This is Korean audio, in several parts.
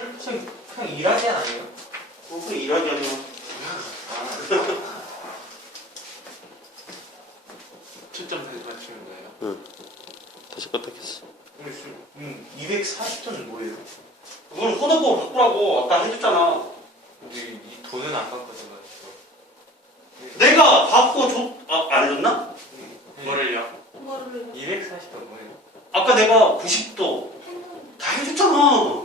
형, 형 일하지 아니에요? 그 일하지 않으면 초점 계속 맞추는 거예요. 다시 껐다겠어. 음, 240to는 뭐예요? 그걸 호도법 바꾸라고 아까 해줬잖아. 근데 이, 이 돈은 안 바꿔줘가지고. 내가 바꾸고 줘, 아, 안 해줬나? 뭐를요? 뭐를 240도 뭐예요? 아까 내가 90도 했는데 다 해줬잖아.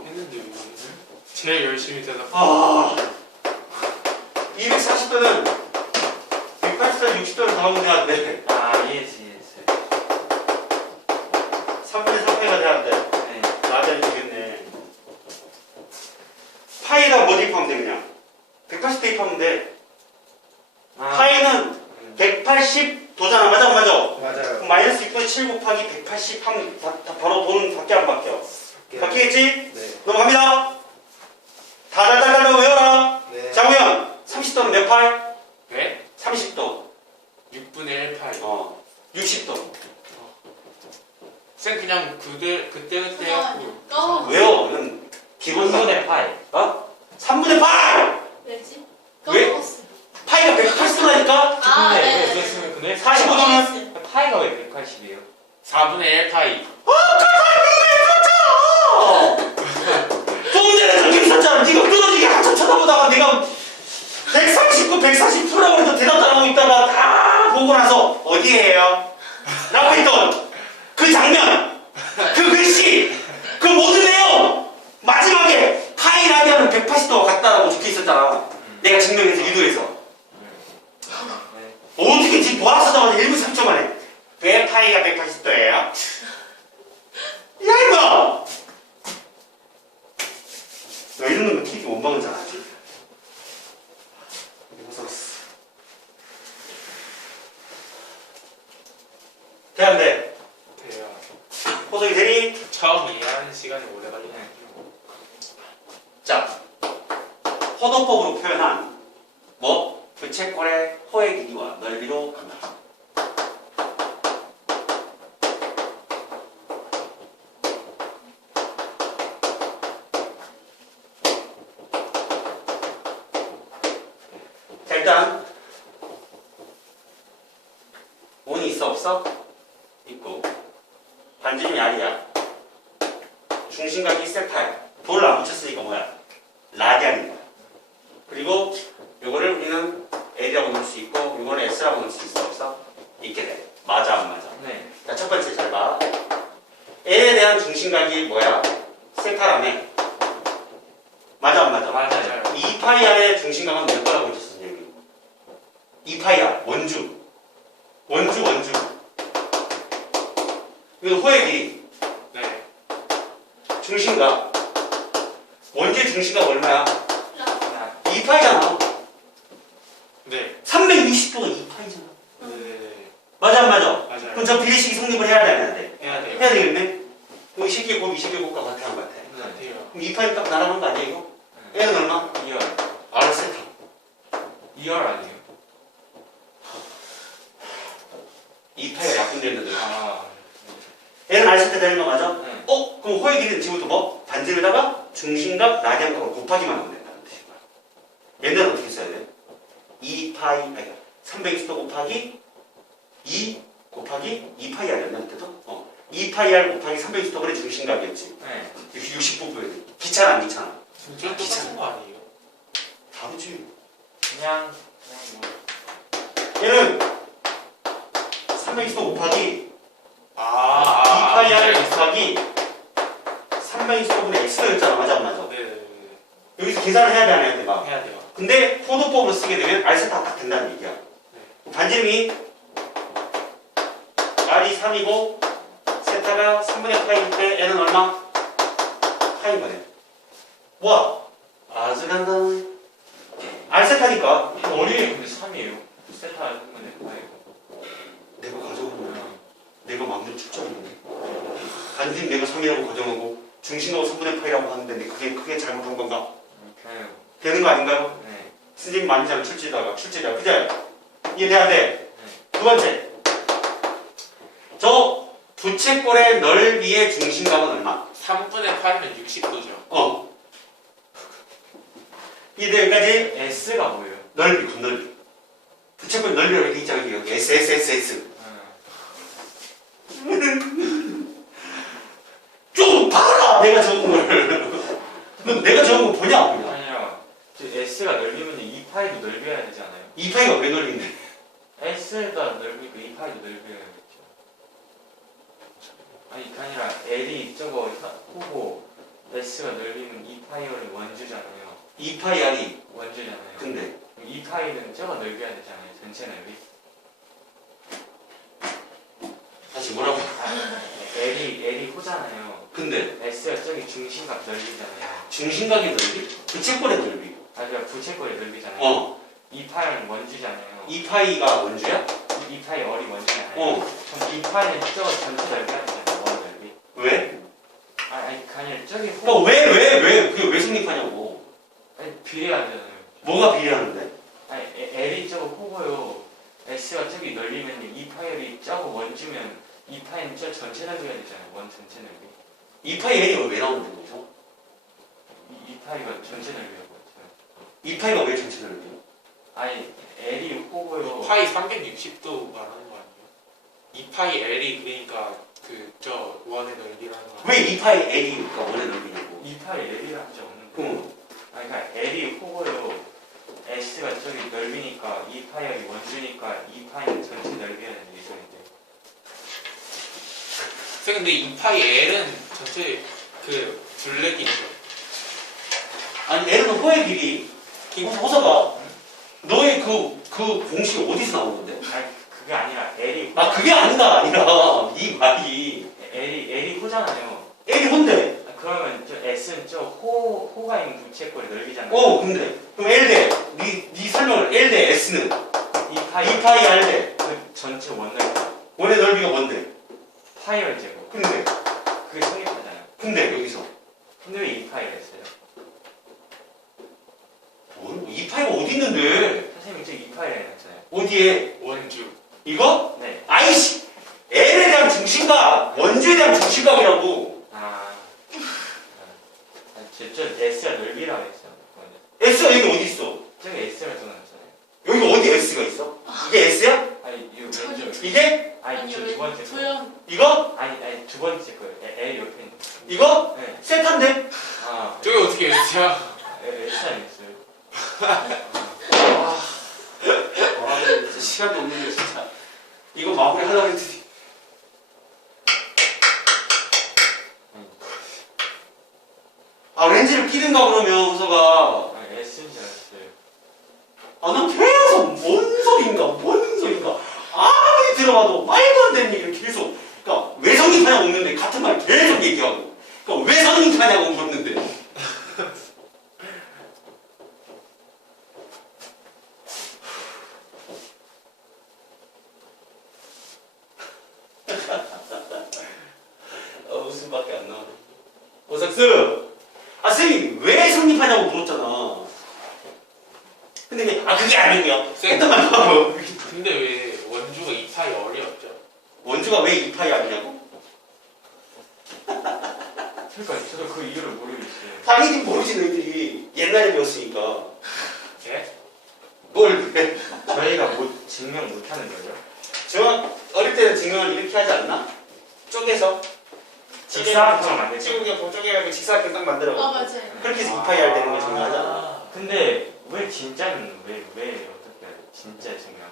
제일 열심히 대답. 아, 240도는 180도, 60도를 다 하면 돼야 돼. 아, 이해했어, 이해했어. 3분의 3패가 돼야 돼. 네. 맞아야 되겠네. 파이에다 뭐 대입하면 돼, 그냥? 180 대입하면 돼. 아, 파이는 180 도잖아. 맞아, 안 맞아? 맞아요. 그럼 마이너스 6분의 7 곱하기 180 하면 다, 다 바로 돈 밖에 안 바뀌어. 바뀌겠지? 네. 넘어갑니다. 다달달달로 외워라. 네. 장우현, 30도는 몇 팔? 네? 30도. 6분의 1 8. 어, 60도. 쌤 그냥 그때 그때 그때 그거 해갖고. 까먹었어 왜요? 이건 기본상. 3분의 8. 어? 3분의 8! 왜지? 왜? 까먹었어 파이가 180도라니까? 아, 근데 네. 왜 그랬으면 근데 45 도는? 이해했어요. 파이가 왜 180이에요? 4분의 1 파이. 또 문제는 적혀 있었잖아. 네가 끊어지게 한참 쳐다보다가 내가 139, 140%라고 해서 대답도 안 하고 있다가 다 보고 나서 어디에요? 라고 했던 그 장면, 그 글씨, 그 모든 내용 마지막에 파이 라디아는 180도가 같다라고 적혀 있었잖아. 내가 증명해서 유도해서. 네. 어떻게 지금 보았었자마자 1분 3초 만에 왜 파이가 180도예요? 야 이거! 너 이런 놈은 TV 원방은 잘 알지? 무서웠어. 대한대 돼요. 호석이 되니? 처음 이해하는 시간이 오래 걸리네. 자 호도법으로 표현한 뭐? 부채꼴의 호의 길이와 넓이로 간다. 자 일단 온이 있어 없어? 있고 반지름이 R이야 중심각이 세타야 돌을 안 붙였으니까 뭐야? 라디안인 거야 그리고 요거를 우리는 L이라고 넣을 수 있고 요거는 S라고 넣을 수 있어 없어? 있게 돼 맞아 안 맞아? 네. 자, 첫 번째 잘 봐. L에 대한 중심각이 뭐야? 세타라며. 맞아, 안 맞아? 맞아요. 2파이 R의 중심각은 몇 거라고 했었어, 선생님이? 2파이 R, 원주. 원주, 원주. 이거 호의 길이, 네. 중심각. 원주의 중심각 얼마야? 자, 2파이잖아. 네. 360도가 2파이잖아. 네. 맞아, 안 맞아? 맞아요. 그럼 저 비례식이 성립을 해야 돼, 안 해야 돼? 해야 돼요. 해야 되겠네? 그럼 이 새끼의 곱, 이 새끼의 곱과 같아, 안 같아? 네. 돼요. 그럼 2파이 값 날아간 거 아니야, 이거? 얘는 얼마? 2열. R 세타. 2열 아니에요? 2파이가 약분되는데 아. 얘는 R 세타 되는 거 맞아? 네. 어? 그럼 호의 길이는 지금부터 뭐? 반지름에다가 중심각, 라디안각을 곱하기만 하면 된다는 뜻인 거야. 얘는 어떻게 써야 돼? 2파이, 아니 360도 곱하기 2 곱하기 2파이 R이었나 그때도? 어. 2파이 R 곱하기 360도 의 중심각이었지. 네. 이렇게 60부분이 귀찮아 안 귀찮아? 좀 똑같은 거 아니에요? 다르지. 그냥, 그냥 뭐. 얘는 360도 곱하기 아. 2파이 R 네. 곱하기 360도분의 X였잖아. 맞아 안 맞아? 네. 네. 여기서 계산을 해야 돼, 안 해야 돼? 막. 해야 돼요. 근데 포도법으로 쓰게 되면 R세타 딱 된다는 얘기야. 반지름이 R이 3이고 세타가 3분의 파이일 때 N은 얼마? 파인 거네. 와, 아주 간단해. R세타니까 머리에 근데 3이에요. 세타 1분의 8이고. 내가 가져온 거야. 내가 마음대로 출제한 거네. 반지름 내가 3이라고 가정하고 중심하고 3분의 파이라고 하는데 그게 그게 잘못한 건가? 그냥, 되는 거 아닌가요? 네. 선생님 많이 잘 출제다가 출제자 그죠? 이해돼야 돼. 두 번째, 저 부채꼴의 넓이의 중심각은 얼마? 3분의 8면 60도죠. 어, 이제 여기까지 S가 뭐예요? 넓이, 겉넓이. 부채꼴 넓이라고 있잖아, 여기. S, S, S, S. 응. 좀 봐라! 내가 적은 걸. 너 내가 적은 거 보냐, 안 보냐? 아니요. 저 S가 넓이면 이 파이도 넓여야 되지 않아요? 이 파이가 왜 넓인데? S가 넓으니까 이 파이도 넓여야겠죠. 아니 그게 아니라 L이 저거 호고 S가 넓이면 이 파이어는 원주잖아요. 이 파이 R이. 원주잖아요. 근데, 그럼 이 파이는 저거 넓여야 되잖아요. 전체 넓이. 다시 뭐라고? 아, L이 L이 호잖아요. 근데, S가 저기 중심각 넓이잖아요. 중심각의 넓이? 부채꼴의 넓이. 아 그러니까 부채꼴의 넓이잖아요. 어. 이 파이는 원주잖아요. 이 파이가 원주야? 이 파이 어리 원주잖아요. 어. 그럼 이 파이는 저거 전체 넓여야 되잖아요. 원 넓이. 왜? 아, 아니 그 아니라 저기 호 그러니까 왜, 왜, 왜, 그게 왜 성립하냐고. 아니 비례가 되잖아요. 뭐가 비례하는데? 아니 에- L이 저거 호고요. S가 저기 넓이면 이 파이어리 저거 원주면 이 파이는 저 전체 넓이가 되잖아요. 원 전체 넓이. 이 파이 L이 왜 나오는데, 거기서? 이, 이 파이가 전체 넓이라고 했잖아요. 이 파이가 왜 전체 넓이야? 아니 L이 호고요. 파이 360도 말하는 거 아니에요? 2파이 L이 그러니까 그 저 원의 넓이라는 거왜이 파이 L이가 원의 넓이냐고. 이 파이 L이라 한적 없는 거. 응. 아니 그러니까 L이 호고요. S가 저기 넓이니까 이 파이어리 원주니까 이 파이는 전체 넓이야 되는 얘기인데. 선생님 근데 2파이 L은 전체 그 둘레길이죠 아니, L은 호의 길이. 호서가, 너의 그, 그 공식이 어디서 나온 건데? 아니 그게 아니라 L이 아, 그게 아니다, 아니라. 이 말이. L이 L이 호잖아요. L이 혼데. 아, 그러면 저 S는 저 호, 호가 있는 부채꼴의 넓이잖아요. 어, 근데. 그럼 L 대, 니, 니 설명을 L 대 S는 이 파이, 2파이 R 대 그 전체 원 넓이. 원의 넓이가 뭔데? 파이열 제곱. 근데, 그게 성립하잖아요. 근데 여기서. 근데 왜이 파이가 있어요? 뭔, 2파이가 어디 있는데? 선생님이 저이 파이라 해놨잖아요. 어디에? 원주 이거? 네. 아이씨! L에 대한 중심각, 원주에 대한 중심각이라고. 아. 아, 저, 저 S가 넓이라고 했어요. S가 여기 어디 있어? 저기 S를 써놨잖아요. 여기 어디 S가 있어? 이게 S야? 아니, 이. 이게? 아니, 저두 번째 거. 소영 이거? 아니, 아니, 두 번째 거예요. L, L 옆에 있는 거. 이거? 네. 세탄데? 아, 저게 어떻게 S야? L, S 아니었어요? 와, 진짜 시간도 없는데, 진짜. 이거 마무리 하려고 했더니. 아, 렌즈를 끼든가 그러면, 우서가. 아니, S인 줄 알았어요. 아, 난계속 뭔 소린가, 뭔 소린가. 들어봐도 말도 안 되는 얘기를 계속. 그러니까 왜 성립하냐고 묻는데 같은 말 계속 얘기하고. 그러니까 왜 성립하냐고 묻는데. 어, 웃음밖에 안 나와. 오삭스! 아, 쌤이 왜 성립하냐고 물었잖아. 근데 왜, 아, 그게 아니고요. 쌤. 했던 말도 하고. 근데 왜 원주가 2파이 어리였죠? 원주가 왜 이파이 아니냐고? 그러니까 저도 그 이유를 모르겠어요. 당연히 모르지, 너희들이. 옛날에 배웠으니까. 예? 뭘 그래. 저희가 못, 증명 못하는 거죠? 저 어릴 때는 증명을 이렇게 하지 않나? 쪼개서. 직사각형 만들죠. 지금 쪼개가지고 직사각형 딱 만들어. 아 맞아요 그렇게 해서 이파이 할 때는 걸 증명하잖아. 근데 왜 진짜는 왜, 왜 어떻게? 진짜 증명?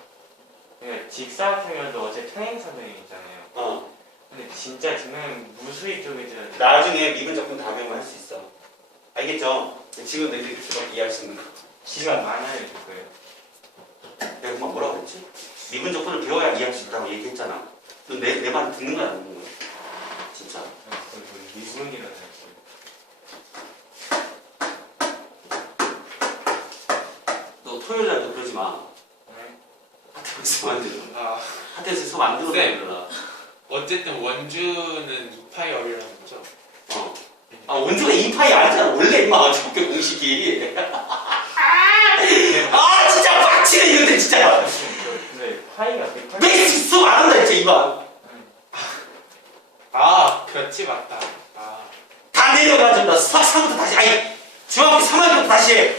그러니까 직사각형이라도 어제 평행사변이잖아요. 어. 근데 진짜 증명은 무수히 쪽에 들어야 돼. 나중에 미분 적분 다 배우면 할수 있어. 알겠죠? 지금 너희들이 그렇게 이해할 수 있는 거. 시간 많이 알려줄 거예요. 내가 금방 뭐라고 했지? 미분 적분을 배워야 이해할 수 있다고 얘기했잖아. 너 내, 내 말 듣는 거야, 안 듣는 거야? 진짜. 미분이라는 너 토요일 날도 그러지 마. 네? 한테 수업 안 들어. 아 한테 수업 안 들어. 네. 그러라. 어쨌든 원주는 2파이 어리라는 거죠? 어. 아, 원주가 이파이 아니잖아. 원래 임마 학교 공식이. 아, 진짜 빡치네, 이건데, 진짜. 근데 파이가 180. 베이스 수업 안 한다, 진짜, 이봐. 아 그렇지 맞다 아 다 내려가지고 나 수학 3부터 다시, 아니, 중학교 3학년부터 다시 해.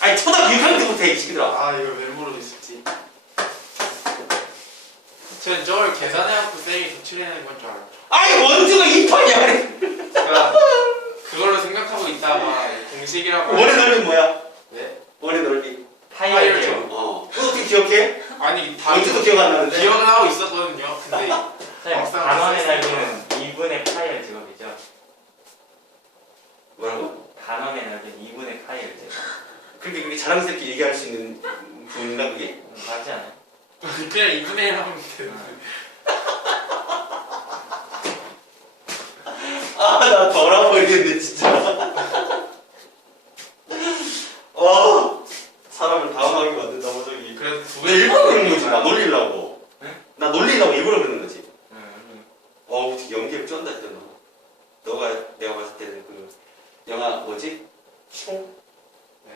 아니 초등학교 6학년 때부터 이 시키더라. 아 이거 왜 모르겠었지? 저는 저걸 계산해갖고 쌤이 도출해내는 건 줄 알았죠. 아니 원주가 2파이야. 그러니까 그걸로 생각하고 있다가 공식이라고 원의 넓이 뭐야? 네? 원의 넓이. 파이어 제곱. 어. 그거 어떻게 기억해? 아니 다 원주도 기억 안 나는데. 기억은 하고 있었거든요. 근데 선생님, 막상 단원의 넓이는 2분의 파이어 제곱이죠. 뭐라고? 단원의 넓이는 2분의 파이어 제곱. 그렇게 그렇게 자랑스럽게 얘기할 수 있는 분인가 그게? 음, 맞지 않아요? 그냥 2분의 1 하면 되는데 아 나 돌아버리겠네 진짜. 와 사람을 당황하게 만든다 저기. 그래도 두 왜 배 일부러 그러는 거지? 나 놀리려고. 네? 나 놀리려고 일부러 그러는 거지. 음, 어우 연기를 쩐다 진짜 너. 너가 내가 봤을 때는 그 영화 뭐지? 충? 네.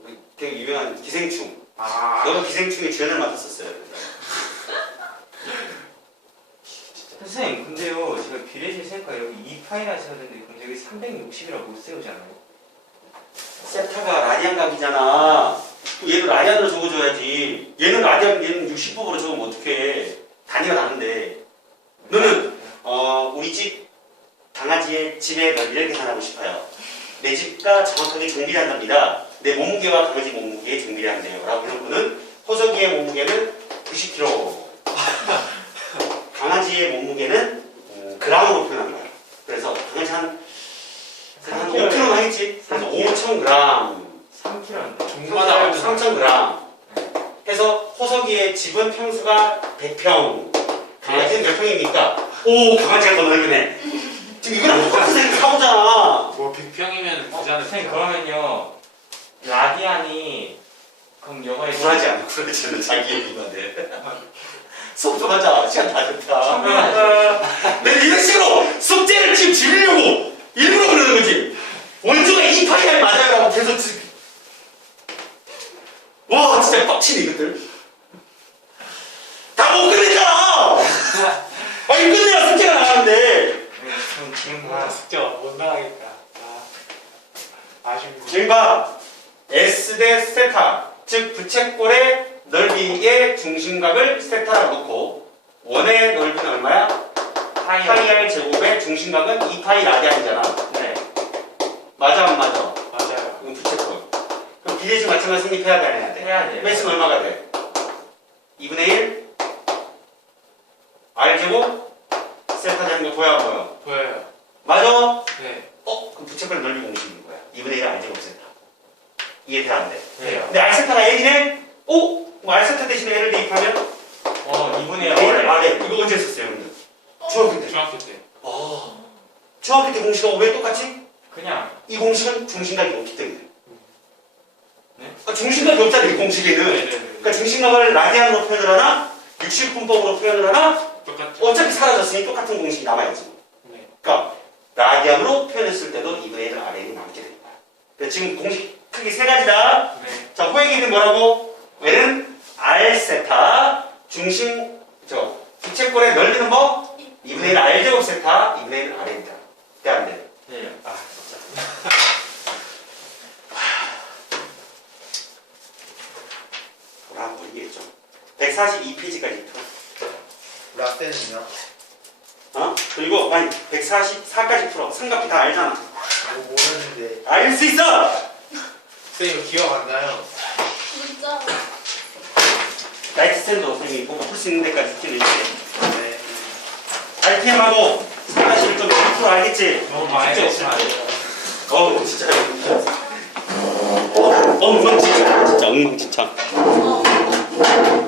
우리 되게 유명한 기생충. 아 너가 기생충의 주연을 맡았었어요. 선생님, 근데요, 제가 비례실 세니까 여기 2파이라 세웠는데, 그럼 여기 360이라고 못 세우잖아요. 세타가 라디안 각이잖아. 얘도 라디안으로 적어줘야지. 얘는 라디안, 얘는 60법으로 적으면 어떡해. 단위가 다른데. 너는 어, 우리 집 강아지의 집의 넓이를 계산하고 싶어요. 내 집과 정확하게 정비를 한답니다. 내 몸무게와 강아지 몸무게의 정비를 한대요. 라고 해놓고는 호석이의 몸무게는 90kg. 강아지의 몸무게는 음, 그람으로 표현합니다. 그래서 강아지 한, 한 5kg 하겠지? 그래서 5,000g. 3kg인데. 종마다 3,000g. 해서 호석이의 집은 평수가 100평. 강아지는 몇 평입니까? 오, 강아지가 더 넓으네. 지금 이거랑 똑같은 생각하고잖아. 뭐 100평이면 부자는 선생님, 그러면요, 라디안이, 그럼 영어에. 굴하지 않아. 않아. 자기 얘기만 해. 수업 좀 하자. 시간 다 됐다. 내가 이런 식으로 숙제를 지금 지르려고 일부러 그러는 거지. 원조가 이 파이널 맞아요. 라고 계속 지 와, 진짜 빡치네, 이것들. 다 못 끝냈잖아! 아니, 끝내야 숙제가 나가는데. 그럼 지금 아 봐. 숙제 못 나가겠다 아 아쉽네 지금 봐. S 대 세타. 즉, 부채꼴의 넓이의 중심각을 세타라고 놓고, 원의 넓이는 얼마야? 파이 r 제곱의 중심각은 2파이 라디안이잖아. 네. 맞아, 안 맞아? 비례식 맞추면 성립해야 돼, 안 해야 돼? 해야 돼요. 횟수는 얼마가 돼? 2분의 1? R 제곱? 세타 되는 거 보여, 안 보여? 보여요 맞아? 네 어? 그럼 부채꼴 넓이 공식인 거야. 2분의 1 R 제곱 세타. 이해돼, 안 돼? 돼요 근데 R 세타가 L이네? 오? 그럼 R 세타 대신에 L을 대입하면? 어, 2분의 L, 1. R, L. 이거 언제 썼어요, 근데? 중학교 때. 중학교 때 아. 중학교 때 공식하고 왜 똑같지? 그냥. 이 공식은 중심각이 없기 때문에. 네? 아, 중심각이 없잖아, 이 공식에는. 네네네 그러니까 중심각을 라디안으로 표현을 하나, 60분법으로 표현을 하나, 똑같죠 어차피 사라졌으니 똑같은 공식이 남아야지. 네 그러니까 라디안으로 표현했을 때도 2분의 1은 RN이 남게. 그러니까 지금 공식 크기 세 가지다. 네. 자, 호행이는 뭐라고? 얘는 R 세타, 중심, 저, 부채꼴의 넓이는 뭐? 2분의 1 R 제곱 세타, 2분의 1 RN이다. 돼, 안 돼? 네. 아, 진짜. 돌아버리겠죠. 142페이지까지 풀어. 라떼는요? 어? 그리고 아니 144까지 풀어. 삼각비 다 알잖아. 뭐 모르는데 알 수 있어. 쌤 이거 기억 안 나요 진짜 라이트 스탠도 선생님이 보고 풀수 있는 데까지 스킬을 있지. 네좀 풀어 알겠지? 너무 많이 직접. 했지만 어우 진짜. 어, 엉망진창 진짜 엉망진창. 어